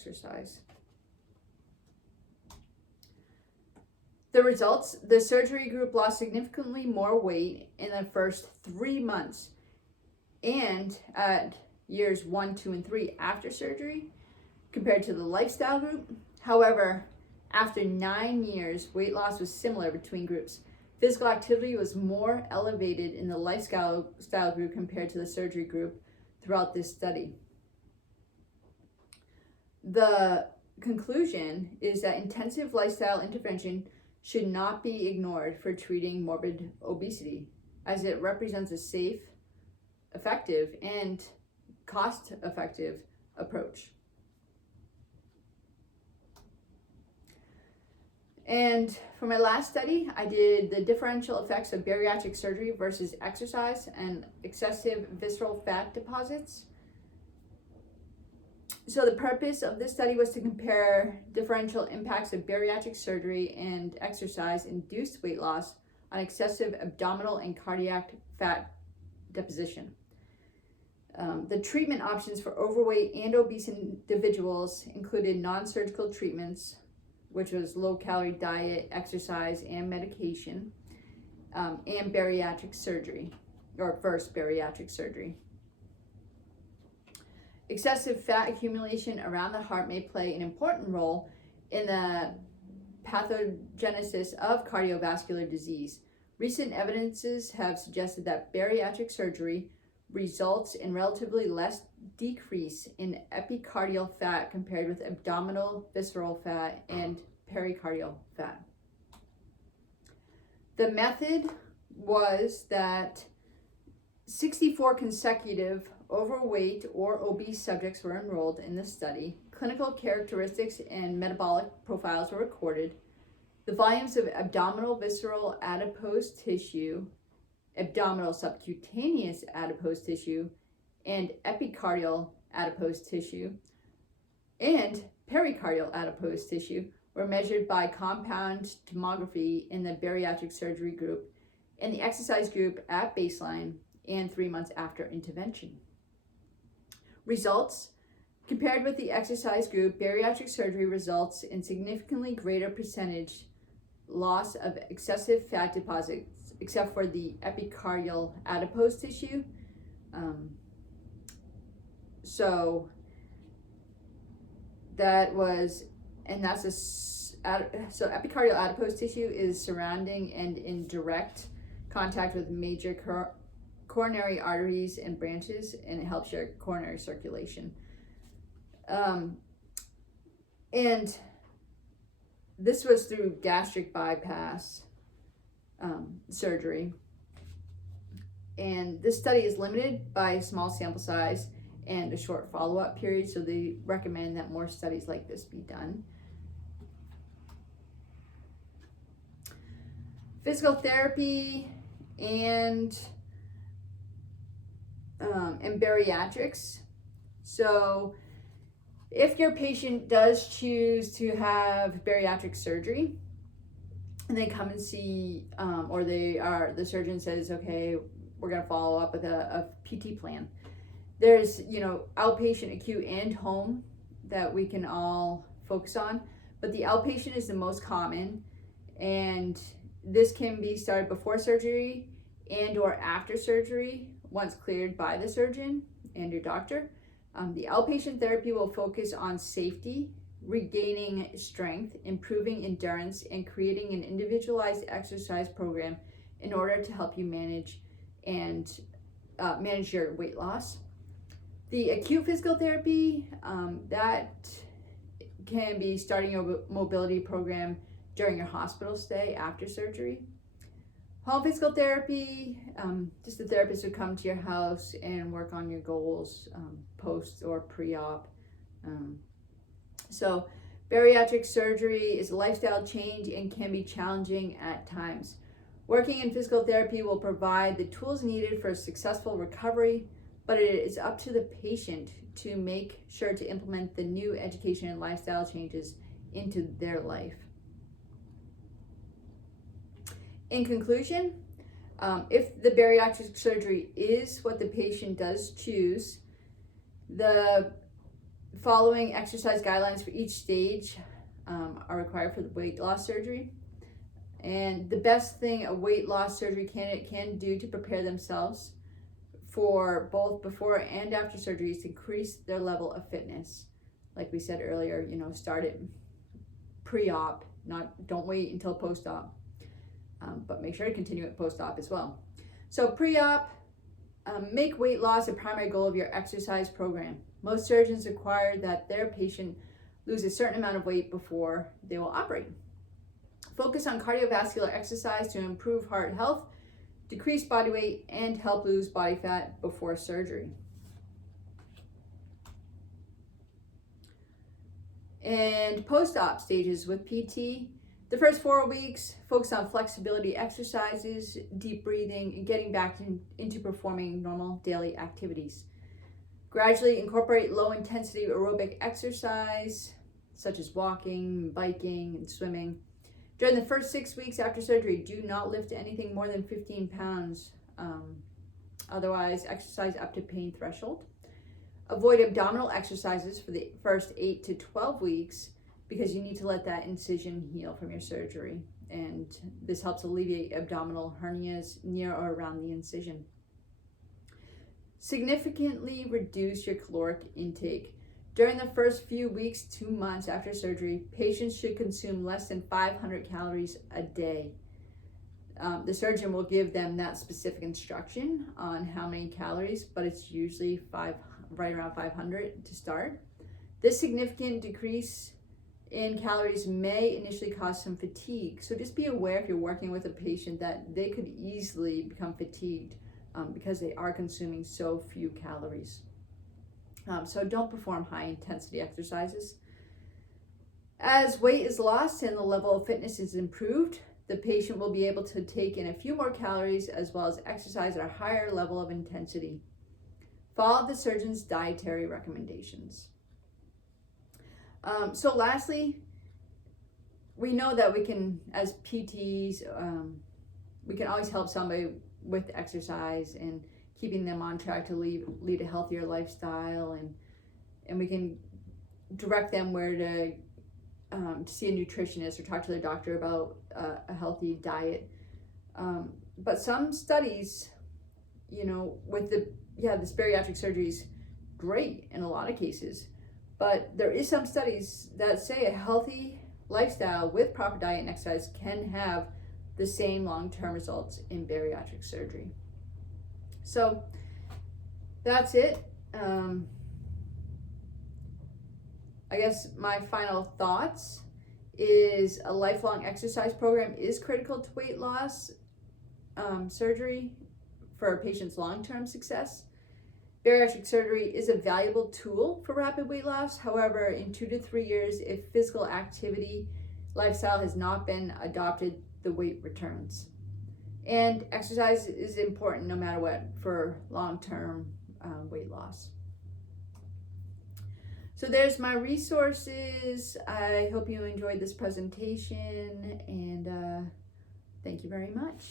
exercise. The results, the surgery group lost significantly more weight in the first 3 months and at years 1, 2, and 3 after surgery compared to the lifestyle group. However, after 9 years, weight loss was similar between groups. Physical activity was more elevated in the lifestyle group compared to the surgery group throughout this study. The conclusion is that intensive lifestyle intervention should not be ignored for treating morbid obesity, as it represents a safe, effective, and cost-effective approach. And for my last study, I did the differential effects of bariatric surgery versus exercise and excessive visceral fat deposits. So the purpose of this study was to compare differential impacts of bariatric surgery and exercise-induced weight loss on excessive abdominal and cardiac fat deposition. The treatment options for overweight and obese individuals included non-surgical treatments, which was low-calorie diet, exercise, and medication, and bariatric surgery, or first bariatric surgery. Excessive fat accumulation around the heart may play an important role in the pathogenesis of cardiovascular disease. Recent evidences have suggested that bariatric surgery results in relatively less decrease in epicardial fat compared with abdominal visceral fat and pericardial fat. The method was that 64 consecutive overweight or obese subjects were enrolled in this study. Clinical characteristics and metabolic profiles were recorded. The volumes of abdominal visceral adipose tissue, abdominal subcutaneous adipose tissue, and epicardial adipose tissue, and pericardial adipose tissue were measured by compound tomography in the bariatric surgery group and the exercise group at baseline and 3 months after intervention. Results: compared with the exercise group, bariatric surgery results in significantly greater percentage loss of excessive fat deposits, except for the epicardial adipose tissue. So epicardial adipose tissue is surrounding and in direct contact with major coronary arteries and branches, and it helps your coronary circulation. And this was through gastric bypass surgery. And this study is limited by a small sample size and a short follow-up period, so they recommend that more studies like this be done. Physical therapy and bariatrics. So if your patient does choose to have bariatric surgery and they come and see, or the surgeon says, okay, we're going to follow up with a PT plan. There's, outpatient, acute, and home that we can all focus on, but the outpatient is the most common, and this can be started before surgery and or after surgery once cleared by the surgeon and your doctor. The outpatient therapy will focus on safety, regaining strength, improving endurance, and creating an individualized exercise program in order to help you manage your weight loss. The acute physical therapy, that can be starting a mobility program during your hospital stay after surgery. Home physical therapy, just the therapist would come to your house and work on your goals post or pre-op. So bariatric surgery is a lifestyle change and can be challenging at times. Working in physical therapy will provide the tools needed for a successful recovery, but it is up to the patient to make sure to implement the new education and lifestyle changes into their life. In conclusion, if the bariatric surgery is what the patient does choose, the Following exercise guidelines for each stage are required for the weight loss surgery. And the best thing a weight loss surgery candidate can do to prepare themselves for both before and after surgery is to increase their level of fitness. Like we said earlier, start it pre-op, don't wait until post-op, but make sure to continue it post-op as well. So pre-op, make weight loss a primary goal of your exercise program. Most surgeons require that their patient lose a certain amount of weight before they will operate. Focus on cardiovascular exercise to improve heart health, decrease body weight, and help lose body fat before surgery. And post-op stages with PT. The first 4 weeks, focus on flexibility exercises, deep breathing, and getting back into performing normal daily activities. Gradually incorporate low-intensity aerobic exercise, such as walking, biking, and swimming. During the first 6 weeks after surgery, do not lift anything more than 15 pounds. Otherwise, exercise up to pain threshold. Avoid abdominal exercises for the first 8 to 12 weeks because you need to let that incision heal from your surgery. And this helps alleviate abdominal hernias near or around the incision. Significantly reduce your caloric intake. During the first few weeks to months after surgery, patients should consume less than 500 calories a day. The surgeon will give them that specific instruction on how many calories, but it's usually right around 500 to start. This significant decrease in calories may initially cause some fatigue. So just be aware if you're working with a patient that they could easily become fatigued because they are consuming so few calories. So don't perform high intensity exercises. As weight is lost and the level of fitness is improved, the patient will be able to take in a few more calories as well as exercise at a higher level of intensity. Follow the surgeon's dietary recommendations. So lastly, we know that we can, as PTs, we can always help somebody with exercise and keeping them on track to lead a healthier lifestyle, and we can direct them where to see a nutritionist or talk to their doctor about a healthy diet. But some studies, with this bariatric surgery is great in a lot of cases, but there is some studies that say a healthy lifestyle with proper diet and exercise can have the same long-term results in bariatric surgery. So that's it. I guess my final thoughts is a lifelong exercise program is critical to weight loss surgery for a patient's long-term success. Bariatric surgery is a valuable tool for rapid weight loss. However, in 2 to 3 years, if physical activity lifestyle has not been adopted, the weight returns. And exercise is important no matter what for long-term weight loss. So there's my resources. I hope you enjoyed this presentation, and thank you very much.